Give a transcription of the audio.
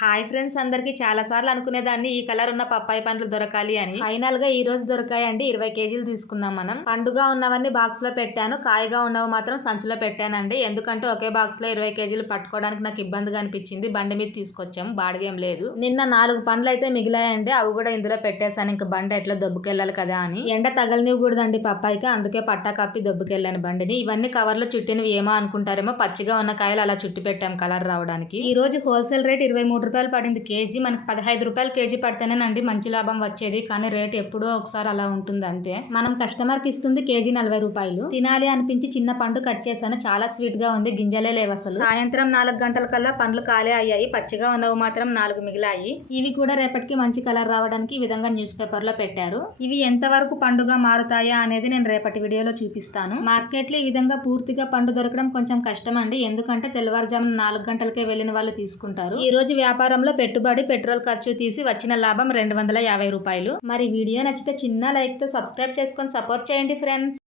Hi friends అందరికి చాలా సార్లు అనుకునేదాన్ని ఈ కలర్ ఉన్న పప్పాయి పండ్లు దొరకాలి అని. ఫైనల్గా ఈ రోజు దొరకాయండి ఇరవై కేజీలు తీసుకున్నాం మనం. పండుగా ఉన్నవన్నీ బాక్స్లో పెట్టాను కాయగా ఉన్నవి మాత్రం సంచిలో పెట్టానండి. ఎందుకంటే ఒకే బాక్స్లో ఇరవై కేజీలు పట్టుకోవడానికి నాకు ఇబ్బందిగా అనిపించింది. బండి మీద తీసుకొచ్చాము బాడిగేం లేదు. నిన్న నాలుగు పండ్లు అయితే మిగిలాయండి. అవి కూడా ఇందులో పెట్టేశాను. ఇంకా బండి ఎట్లా దొబ్బుకెళ్ళాలి కదా అని. ఎండ తగలనివ్వకూడదండి పప్పాయికి. అందుకే పట్టా కప్పి దొబ్బుకెళ్ళాను బండిని. ఇవన్నీ కవర్లో చుట్టినవి ఏమో అనుకుంటారేమో పచ్చిగా ఉన్న కాయలు అలా చుట్టి పెట్టాం కలర్ రావడానికి. ఈ రోజు హోల్సేల్ రేట్ ఇరవై మూడు రూపాయలు పడింది. కేజీ మనకు పదహైదు రూపాయలు కేజీ పడితేనేనండి మంచి లాభం వచ్చేది. కానీ రేట్ ఎప్పుడో ఒకసారి అలా ఉంటుంది అంతే మనం కస్టమర్కి ఇస్తుంది కేజీ నలభై రూపాయలు. తినాలి అనిపించి చిన్న పండు కట్ చేశాను. చాలా స్వీట్గా ఉంది. గింజలే లేవు అసలు. సాయంత్రం నాలుగు గంటల కల్లా పండ్లు ఖాళీ అయ్యాయి. పచ్చిగా ఉన్నవి మాత్రం నాలుగు మిగిలాయి. ఇవి కూడా రేపటికి మంచి కలర్ రావడానికి ఈ విధంగా న్యూస్ పేపర్లో పెట్టారు. ఇవి ఎంతవరకు పండుగ మారుతాయా అనేది నేను రేపటి వీడియోలో చూపిస్తాను. మార్కెట్లో ఈ విధంగా పూర్తిగా పండు దొరకడం కొంచెం కష్టం అండి ఎందుకంటే తెల్లవారుజామున నాలుగు గంటలకే వెళ్ళిన వాళ్ళు తీసుకుంటారు. ఈ రోజు వ్యాపారం వ్యాపారంలో పెట్టుబడి పెట్రోల్ ఖర్చు తీసి వచ్చిన లాభం రెండు వందల యాభై రూపాయలు. మరి వీడియో నచ్చితే చిన్న లైక్తో సబ్స్క్రైబ్ చేసుకొని సపోర్ట్ చేయండి ఫ్రెండ్స్.